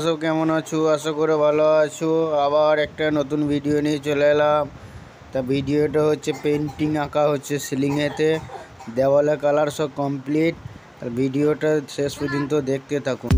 সব কেমন আছো? আশা করে ভালো আছো। আবার একটা নতুন ভিডিও নিয়ে চলে এলাম। তা ভিডিওটা হচ্ছে পেন্টিং আঁকা হচ্ছে সিলিংয়েতে, দেওয়ালে কালার সব কমপ্লিট। আর ভিডিওটা শেষ পর্যন্ত দেখতে থাকুন।